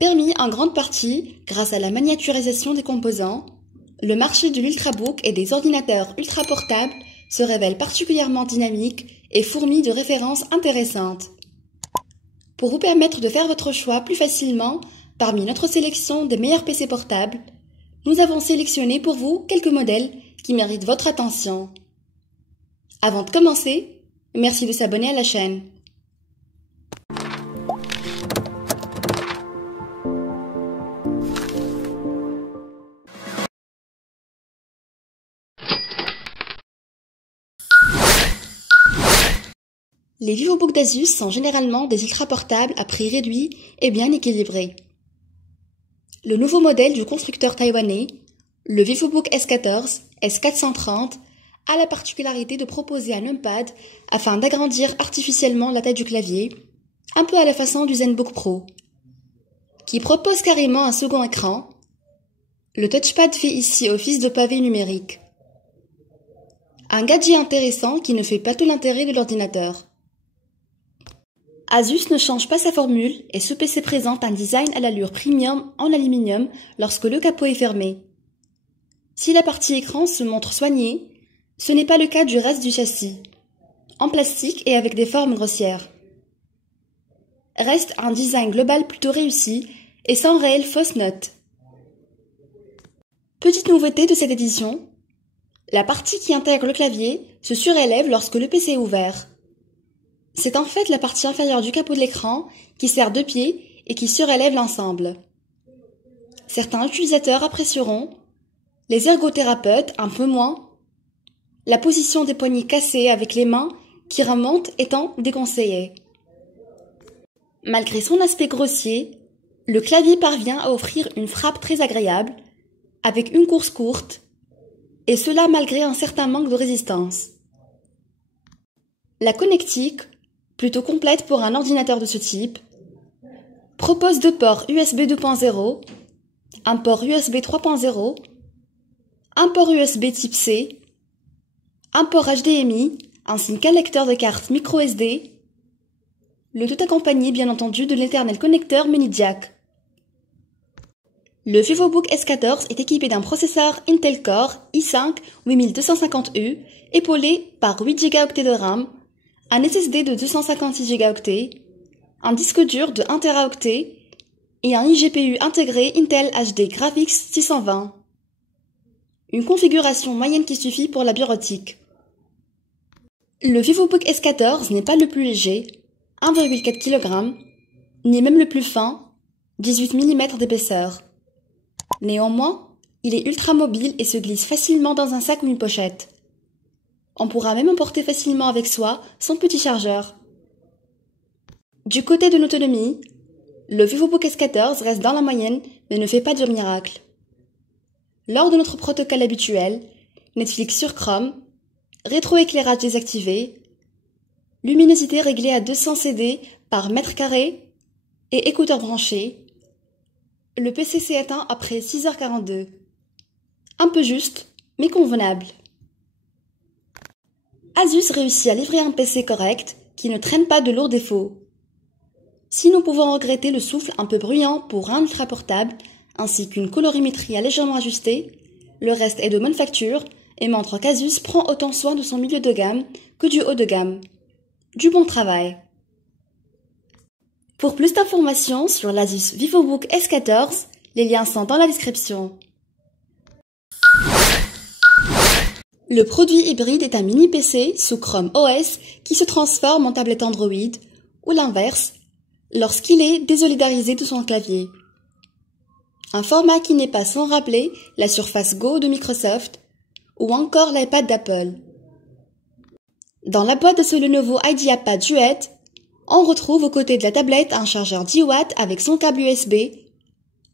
Permis en grande partie grâce à la miniaturisation des composants, le marché de l'ultrabook et des ordinateurs ultra-portables se révèle particulièrement dynamique et fourmi de références intéressantes. Pour vous permettre de faire votre choix plus facilement parmi notre sélection des meilleurs PC portables, nous avons sélectionné pour vous quelques modèles qui méritent votre attention. Avant de commencer, merci de s'abonner à la chaîne. Les VivoBook d'Asus sont généralement des ultra-portables à prix réduit et bien équilibrés. Le nouveau modèle du constructeur taïwanais, le VivoBook S14, S430, a la particularité de proposer un numpad afin d'agrandir artificiellement la taille du clavier, un peu à la façon du ZenBook Pro, qui propose carrément un second écran. Le touchpad fait ici office de pavé numérique. Un gadget intéressant qui ne fait pas tout l'intérêt de l'ordinateur. Asus ne change pas sa formule et ce PC présente un design à l'allure premium en aluminium lorsque le capot est fermé. Si la partie écran se montre soignée, ce n'est pas le cas du reste du châssis, en plastique et avec des formes grossières. Reste un design global plutôt réussi et sans réelle fausse note. Petite nouveauté de cette édition, la partie qui intègre le clavier se surélève lorsque le PC est ouvert. C'est en fait la partie inférieure du capot de l'écran qui sert de pied et qui surélève l'ensemble. Certains utilisateurs apprécieront, les ergothérapeutes un peu moins, la position des poignets cassés avec les mains qui remontent étant déconseillée. Malgré son aspect grossier, le clavier parvient à offrir une frappe très agréable, avec une course courte, et cela malgré un certain manque de résistance. La connectique, plutôt complète pour un ordinateur de ce type, propose deux ports USB 2.0, un port USB 3.0, un port USB type C, un port HDMI ainsi qu'un lecteur de carte microSD, le tout accompagné bien entendu de l'éternel connecteur mini jack. Le VivoBook S14 est équipé d'un processeur Intel Core i5 8250U épaulé par 8 Go de RAM, un SSD de 256 Go, un disque dur de 1 Teraoctet et un iGPU intégré Intel HD Graphics 620. Une configuration moyenne qui suffit pour la bureautique. Le VivoBook S14 n'est pas le plus léger, 1,4 kg, ni même le plus fin, 18 mm d'épaisseur. Néanmoins, il est ultra mobile et se glisse facilement dans un sac ou une pochette. On pourra même emporter facilement avec soi son petit chargeur. Du côté de l'autonomie, le VivoBook S14 reste dans la moyenne mais ne fait pas de miracle. Lors de notre protocole habituel, Netflix sur Chrome, rétroéclairage désactivé, luminosité réglée à 200 CD par mètre carré et écouteurs branchés, le PC s'est éteint après 6h42. Un peu juste, mais convenable. Asus réussit à livrer un PC correct qui ne traîne pas de lourds défauts. Si nous pouvons regretter le souffle un peu bruyant pour un ultra portable, ainsi qu'une colorimétrie légèrement ajustée, le reste est de bonne facture et montre qu'Asus prend autant soin de son milieu de gamme que du haut de gamme. Du bon travail. Pour plus d'informations sur l'Asus VivoBook S14, les liens sont dans la description. Le produit hybride est un mini PC sous Chrome OS qui se transforme en tablette Android, ou l'inverse, lorsqu'il est désolidarisé de son clavier. Un format qui n'est pas sans rappeler la Surface Go de Microsoft ou encore l'iPad d'Apple. Dans la boîte de ce Lenovo IdeaPad Duet, on retrouve aux côtés de la tablette un chargeur 10 watts avec son câble USB,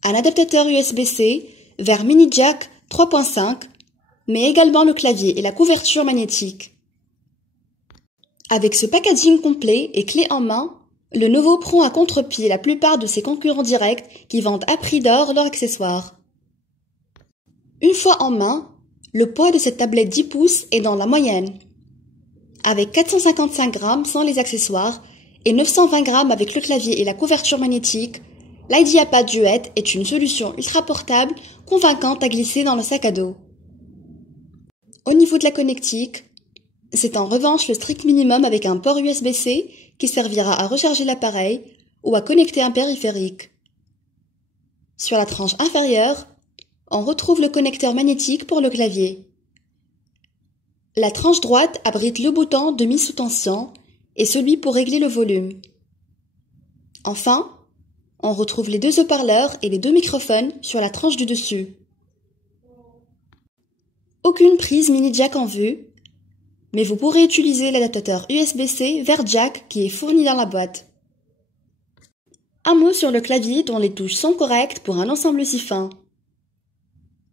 un adaptateur USB-C vers mini jack 3.5, mais également le clavier et la couverture magnétique. Avec ce packaging complet et clé en main, Lenovo prend à contre-pied la plupart de ses concurrents directs qui vendent à prix d'or leurs accessoires. Une fois en main, le poids de cette tablette 10 pouces est dans la moyenne, avec 455 grammes sans les accessoires et 920 grammes avec le clavier et la couverture magnétique. l'IdeaPad Duet est une solution ultra portable convaincante à glisser dans le sac à dos. Au niveau de la connectique, c'est en revanche le strict minimum avec un port USB-C qui servira à recharger l'appareil ou à connecter un périphérique. Sur la tranche inférieure, on retrouve le connecteur magnétique pour le clavier. La tranche droite abrite le bouton de mise sous tension et celui pour régler le volume. Enfin, on retrouve les deux haut-parleurs et les deux microphones sur la tranche du dessus. Aucune prise mini jack en vue, mais vous pourrez utiliser l'adaptateur USB-C vers jack qui est fourni dans la boîte. Un mot sur le clavier dont les touches sont correctes pour un ensemble si fin.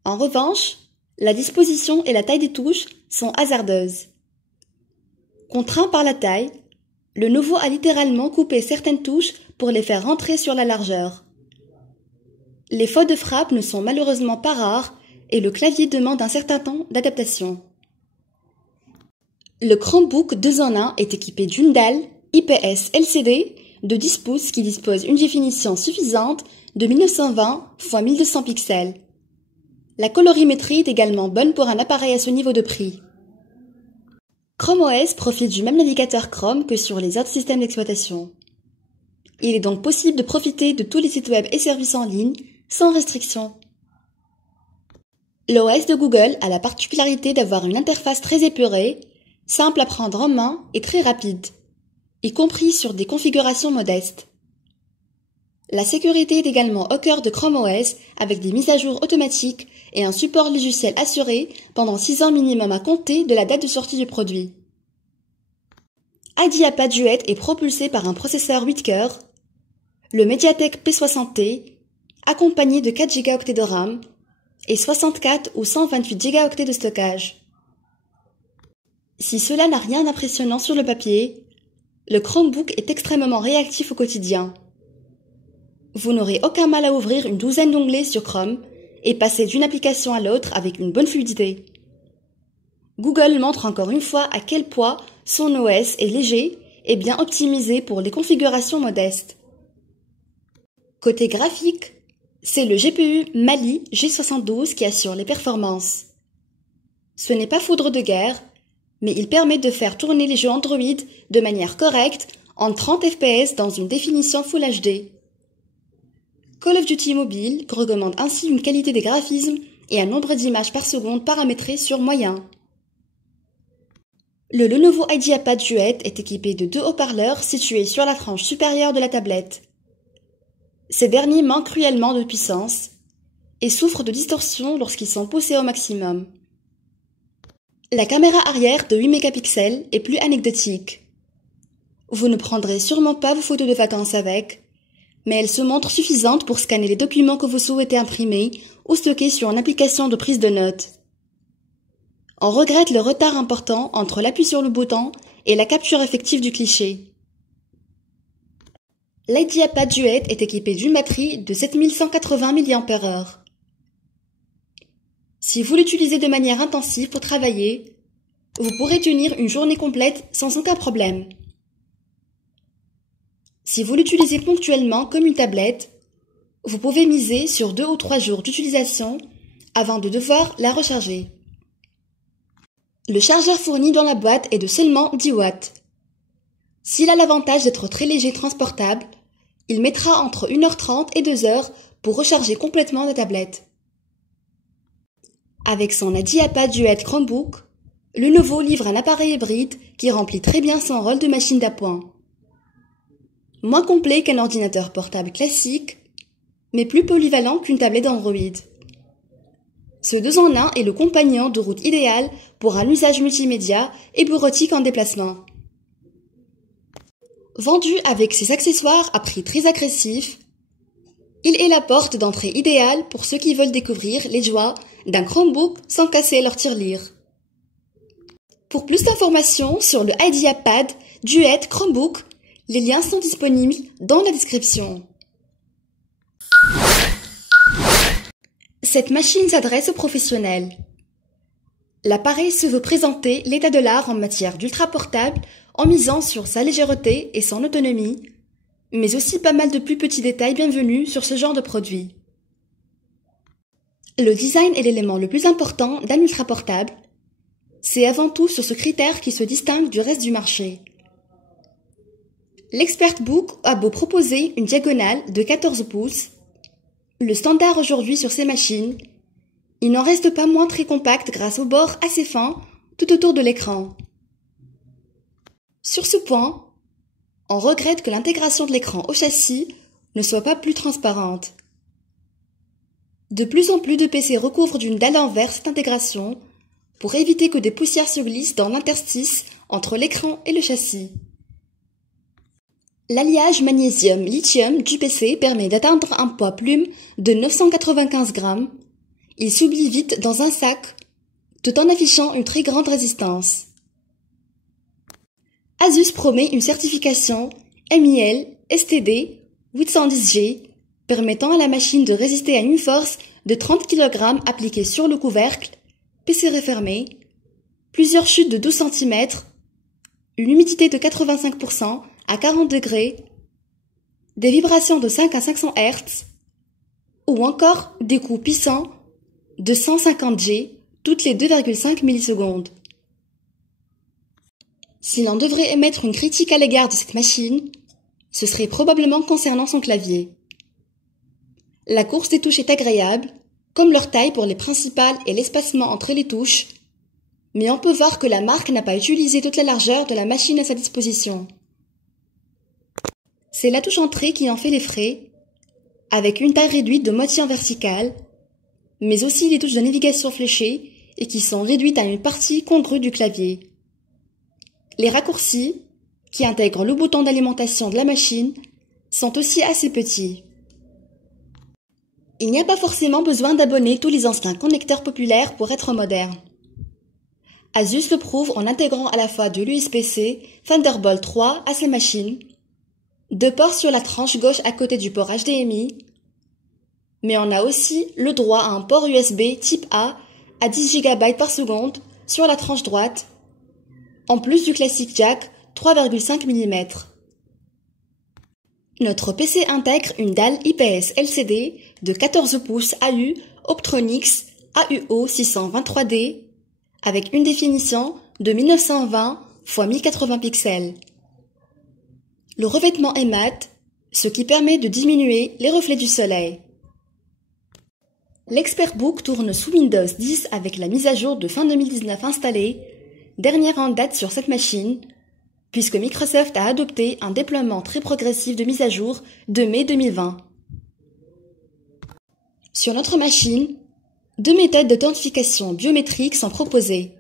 En revanche, la disposition et la taille des touches sont hasardeuses. Contraint par la taille, Lenovo a littéralement coupé certaines touches pour les faire rentrer sur la largeur. Les fautes de frappe ne sont malheureusement pas rares et le clavier demande un certain temps d'adaptation. Le Chromebook 2 en 1 est équipé d'une dalle IPS LCD de 10 pouces qui dispose d'une définition suffisante de 1920 x 1200 pixels. La colorimétrie est également bonne pour un appareil à ce niveau de prix. Chrome OS profite du même navigateur Chrome que sur les autres systèmes d'exploitation. Il est donc possible de profiter de tous les sites web et services en ligne sans restriction. L'OS de Google a la particularité d'avoir une interface très épurée, simple à prendre en main et très rapide, y compris sur des configurations modestes. La sécurité est également au cœur de Chrome OS avec des mises à jour automatiques et un support logiciel assuré pendant 6 ans minimum à compter de la date de sortie du produit. IdeaPad Duet est propulsé par un processeur 8 cœurs, le Mediatek P60T, accompagné de 4 Go de RAM et 64 ou 128 Go de stockage. Si cela n'a rien d'impressionnant sur le papier, le Chromebook est extrêmement réactif au quotidien. Vous n'aurez aucun mal à ouvrir une douzaine d'onglets sur Chrome et passer d'une application à l'autre avec une bonne fluidité. Google montre encore une fois à quel point son OS est léger et bien optimisé pour les configurations modestes. Côté graphique, c'est le GPU Mali G72 qui assure les performances. Ce n'est pas foudre de guerre, mais il permet de faire tourner les jeux Android de manière correcte en 30 fps dans une définition Full HD. Call of Duty Mobile recommande ainsi une qualité des graphismes et un nombre d'images par seconde paramétré sur moyen. Le Lenovo IdeaPad Duet est équipé de 2 haut-parleurs situés sur la tranche supérieure de la tablette. Ces derniers manquent cruellement de puissance et souffrent de distorsion lorsqu'ils sont poussés au maximum. La caméra arrière de 8 mégapixels est plus anecdotique. Vous ne prendrez sûrement pas vos photos de vacances avec, mais elle se montre suffisante pour scanner les documents que vous souhaitez imprimer ou stocker sur une application de prise de notes. On regrette le retard important entre l'appui sur le bouton et la capture effective du cliché. l'IdeaPad Duet est équipé d'une batterie de 7180 mAh. Si vous l'utilisez de manière intensive pour travailler, vous pourrez tenir une journée complète sans aucun problème. Si vous l'utilisez ponctuellement comme une tablette, vous pouvez miser sur 2 ou 3 jours d'utilisation avant de devoir la recharger. Le chargeur fourni dans la boîte est de seulement 10 watts. S'il a l'avantage d'être très léger et transportable, il mettra entre 1h30 et 2h pour recharger complètement la tablette. Avec son IdeaPad Duet Chromebook, Lenovo livre un appareil hybride qui remplit très bien son rôle de machine d'appoint. Moins complet qu'un ordinateur portable classique, mais plus polyvalent qu'une tablette Android. Ce 2 en 1 est le compagnon de route idéal pour un usage multimédia et bureautique en déplacement. Vendu avec ses accessoires à prix très agressif, il est la porte d'entrée idéale pour ceux qui veulent découvrir les joies d'un Chromebook sans casser leur tirelire. Pour plus d'informations sur le IdeaPad Duet Chromebook, les liens sont disponibles dans la description. Cette machine s'adresse aux professionnels. L'appareil se veut présenter l'état de l'art en matière d'ultra portable en misant sur sa légèreté et son autonomie, mais aussi pas mal de plus petits détails bienvenus sur ce genre de produit. Le design est l'élément le plus important d'un ultra-portable. C'est avant tout sur ce critère qui se distingue du reste du marché. L'ExpertBook a beau proposer une diagonale de 14 pouces, le standard aujourd'hui sur ces machines, il n'en reste pas moins très compact grâce aux bords assez fins tout autour de l'écran. Sur ce point, on regrette que l'intégration de l'écran au châssis ne soit pas plus transparente. De plus en plus de PC recouvrent d'une dalle en verre cette intégration pour éviter que des poussières se glissent dans l'interstice entre l'écran et le châssis. L'alliage magnésium-lithium du PC permet d'atteindre un poids plume de 995 grammes. Il s'oublie vite dans un sac, tout en affichant une très grande résistance. Asus promet une certification MIL STD 810G, permettant à la machine de résister à une force de 30 kg appliquée sur le couvercle, PC refermé, plusieurs chutes de 12 cm, une humidité de 85% à 40 degrés, des vibrations de 5 à 500 Hz, ou encore des coups puissants de 150 G toutes les 2,5 millisecondes. Si l'on devrait émettre une critique à l'égard de cette machine, ce serait probablement concernant son clavier. La course des touches est agréable, comme leur taille pour les principales et l'espacement entre les touches, mais on peut voir que la marque n'a pas utilisé toute la largeur de la machine à sa disposition. C'est la touche entrée qui en fait les frais, avec une taille réduite de moitié en verticale, mais aussi les touches de navigation fléchées et qui sont réduites à une partie congrue du clavier. Les raccourcis, qui intègrent le bouton d'alimentation de la machine, sont aussi assez petits. Il n'y a pas forcément besoin d'abonner tous les anciens connecteurs populaires pour être moderne. Asus le prouve en intégrant à la fois de l'USB-C Thunderbolt 3 à sa machine, 2 ports sur la tranche gauche à côté du port HDMI, mais on a aussi le droit à un port USB type A à 10 GB par seconde sur la tranche droite, en plus du classique jack 3,5 mm. Notre PC intègre une dalle IPS LCD de 14 pouces AU Optronics AUO 623D avec une définition de 1920 x 1080 pixels. Le revêtement est mat, ce qui permet de diminuer les reflets du soleil. L'ExpertBook tourne sous Windows 10 avec la mise à jour de fin 2019 installée, dernière en date sur cette machine, puisque Microsoft a adopté un déploiement très progressif de mise à jour de mai 2020. Sur notre machine, 2 méthodes d'authentification biométrique sont proposées.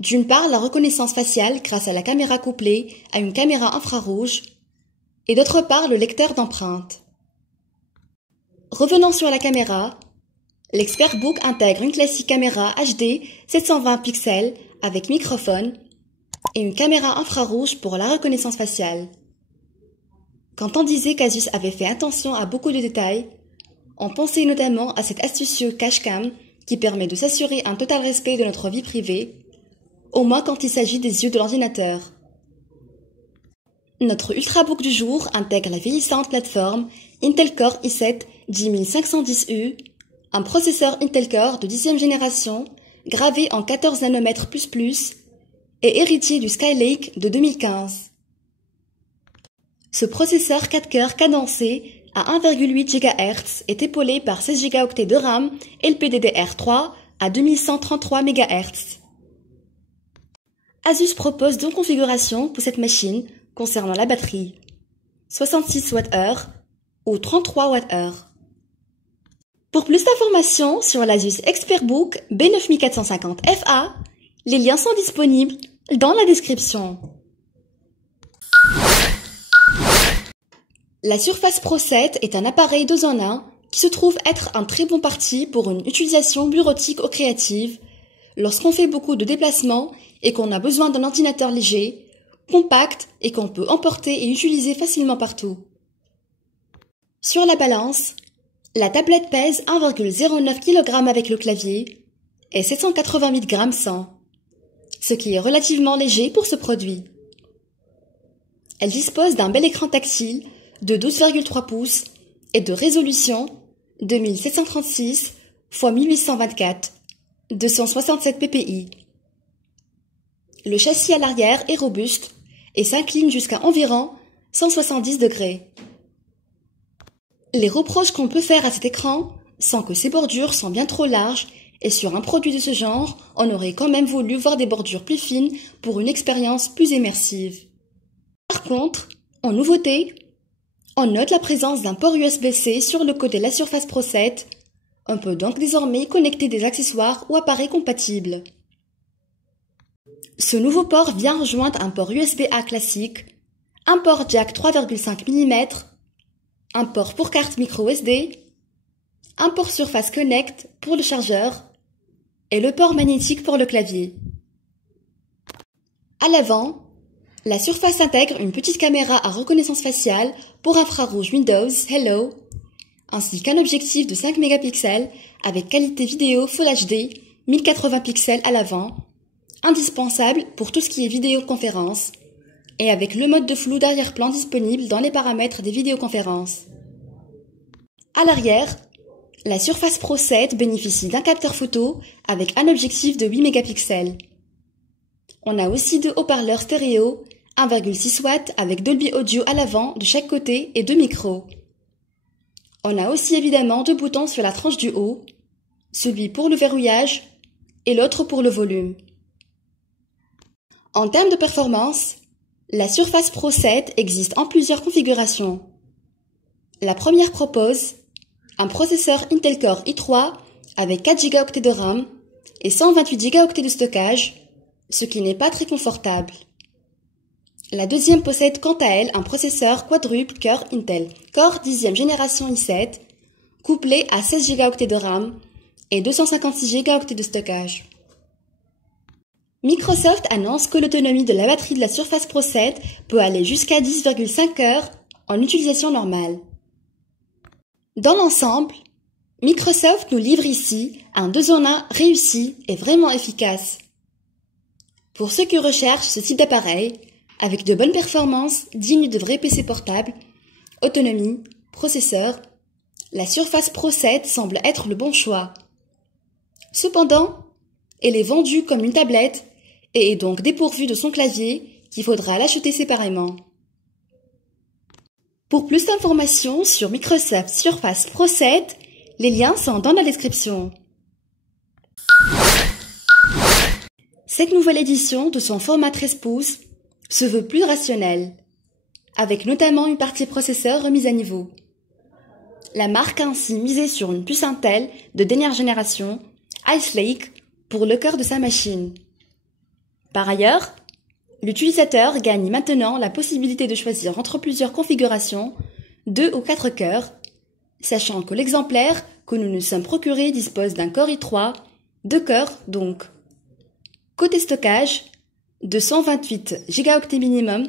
D'une part, la reconnaissance faciale grâce à la caméra couplée à une caméra infrarouge, et d'autre part, le lecteur d'empreintes. Revenant sur la caméra, l'ExpertBook intègre une classique caméra HD 720 pixels avec microphone et une caméra infrarouge pour la reconnaissance faciale. Quand on disait qu'Asus avait fait attention à beaucoup de détails, on pensait notamment à cet astucieux cache-cam qui permet de s'assurer un total respect de notre vie privée, au moins quand il s'agit des yeux de l'ordinateur. Notre Ultrabook du jour intègre la vieillissante plateforme Intel Core i7 10510U, un processeur Intel Core de 10e génération, gravé en 14 nanomètres++, et héritier du Skylake de 2015. Ce processeur 4 cœurs cadencé à 1,8 GHz est épaulé par 16 Go de RAM LPDDR3 à 2133 MHz. Asus propose 2 configurations pour cette machine concernant la batterie, 66 Wh ou 33 Wh. Pour plus d'informations sur l'Asus ExpertBook B9450FA, les liens sont disponibles dans la description. La Surface Pro 7 est un appareil 2 en 1 qui se trouve être un très bon parti pour une utilisation bureautique ou créative lorsqu'on fait beaucoup de déplacements et qu'on a besoin d'un ordinateur léger, compact et qu'on peut emporter et utiliser facilement partout. Sur la balance, la tablette pèse 1,09 kg avec le clavier et 788 g sans, ce qui est relativement léger pour ce produit. Elle dispose d'un bel écran tactile de 12,3 pouces et de résolution 2736 x 1824, 267 ppi. Le châssis à l'arrière est robuste et s'incline jusqu'à environ 170 degrés. Les reproches qu'on peut faire à cet écran sont que ses bordures sont bien trop larges et sur un produit de ce genre, on aurait quand même voulu voir des bordures plus fines pour une expérience plus immersive. Par contre, en nouveauté, on note la présence d'un port USB-C sur le côté de la Surface Pro 7. On peut donc désormais connecter des accessoires ou appareils compatibles. Ce nouveau port vient rejoindre un port USB-A classique, un port jack 3,5 mm, un port pour carte micro SD, un port Surface Connect pour le chargeur et le port magnétique pour le clavier. À l'avant, la Surface intègre une petite caméra à reconnaissance faciale pour infrarouge Windows Hello, ainsi qu'un objectif de 5 mégapixels avec qualité vidéo Full HD 1080 pixels à l'avant, indispensable pour tout ce qui est vidéoconférence, et avec le mode de flou d'arrière-plan disponible dans les paramètres des vidéoconférences. À l'arrière, la Surface Pro 7 bénéficie d'un capteur photo avec un objectif de 8 mégapixels. On a aussi deux haut-parleurs stéréo, 1,6 watts avec Dolby Audio à l'avant de chaque côté et deux micros. On a aussi évidemment deux boutons sur la tranche du haut, celui pour le verrouillage et l'autre pour le volume. En termes de performance, la Surface Pro 7 existe en plusieurs configurations. La première propose un processeur Intel Core i3 avec 4 Go de RAM et 128 Go de stockage, ce qui n'est pas très confortable. La deuxième possède quant à elle un processeur quadruple cœur Intel Core 10e génération i7, couplé à 16 Go de RAM et 256 Go de stockage. Microsoft annonce que l'autonomie de la batterie de la Surface Pro 7 peut aller jusqu'à 10,5 heures en utilisation normale. Dans l'ensemble, Microsoft nous livre ici un 2 en 1 réussi et vraiment efficace. Pour ceux qui recherchent ce type d'appareil, avec de bonnes performances dignes de vrais PC portables, autonomie, processeur, la Surface Pro 7 semble être le bon choix. Cependant, elle est vendue comme une tablette et est donc dépourvue de son clavier qu'il faudra l'acheter séparément. Pour plus d'informations sur Microsoft Surface Pro 7, les liens sont dans la description. Cette nouvelle édition de son format 13 pouces se veut plus rationnelle, avec notamment une partie processeur remise à niveau. La marque a ainsi misé sur une puce Intel de dernière génération, Ice Lake, pour le cœur de sa machine. Par ailleurs, l'utilisateur gagne maintenant la possibilité de choisir entre plusieurs configurations, 2 ou 4 cœurs, sachant que l'exemplaire que nous nous sommes procuré dispose d'un Core i3, 2 cœurs donc. Côté stockage, de 128 Go minimum,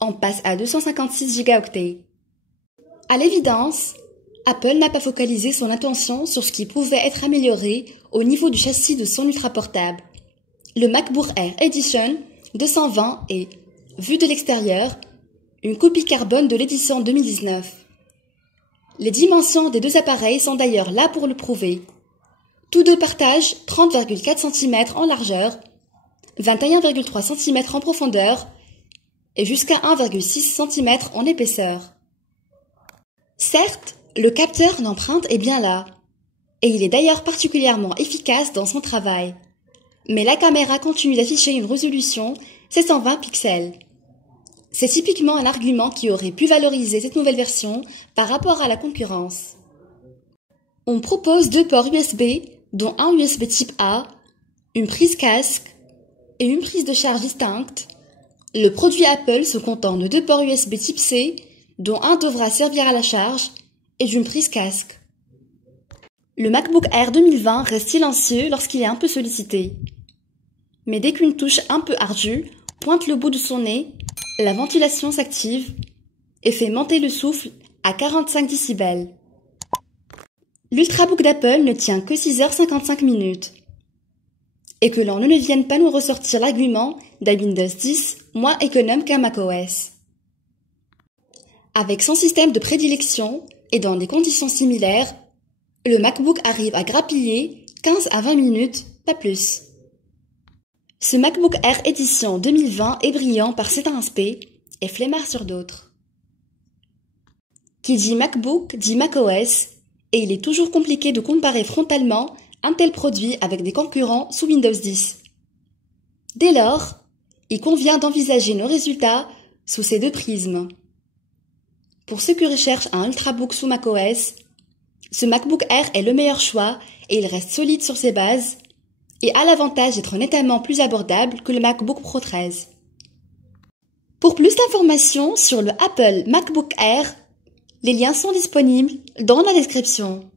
on passe à 256 Go. À l'évidence, Apple n'a pas focalisé son attention sur ce qui pouvait être amélioré au niveau du châssis de son ultra-portable. Le MacBook Air Edition 220 est, vu de l'extérieur, une copie carbone de l'édition 2019. Les dimensions des deux appareils sont d'ailleurs là pour le prouver. Tous deux partagent 30,4 cm en largeur, 21,3 cm en profondeur et jusqu'à 1,6 cm en épaisseur. Certes, le capteur d'empreinte est bien là, et il est d'ailleurs particulièrement efficace dans son travail. Mais la caméra continue d'afficher une résolution 720 pixels. C'est typiquement un argument qui aurait pu valoriser cette nouvelle version par rapport à la concurrence. On propose deux ports USB, dont un USB type A, une prise casque et une prise de charge distincte. Le produit Apple se contente de deux ports USB type C, dont un devra servir à la charge, et d'une prise casque. Le MacBook Air 2020 reste silencieux lorsqu'il est un peu sollicité. Mais dès qu'une touche un peu ardue pointe le bout de son nez, la ventilation s'active et fait monter le souffle à 45 décibels. L'Ultrabook d'Apple ne tient que 6h55 minutes. Et que l'on ne vienne pas nous ressortir l'argument d'un Windows 10 moins économe qu'un macOS. Avec son système de prédilection et dans des conditions similaires, le MacBook arrive à grappiller 15 à 20 minutes, pas plus. Ce MacBook Air édition 2020 est brillant par certains aspects et flemmard sur d'autres. Qui dit MacBook dit macOS et il est toujours compliqué de comparer frontalement un tel produit avec des concurrents sous Windows 10. Dès lors, il convient d'envisager nos résultats sous ces deux prismes. Pour ceux qui recherchent un Ultrabook sous macOS, ce MacBook Air est le meilleur choix et il reste solide sur ses bases et a l'avantage d'être nettement plus abordable que le MacBook Pro 13. Pour plus d'informations sur le Apple MacBook Air, les liens sont disponibles dans la description.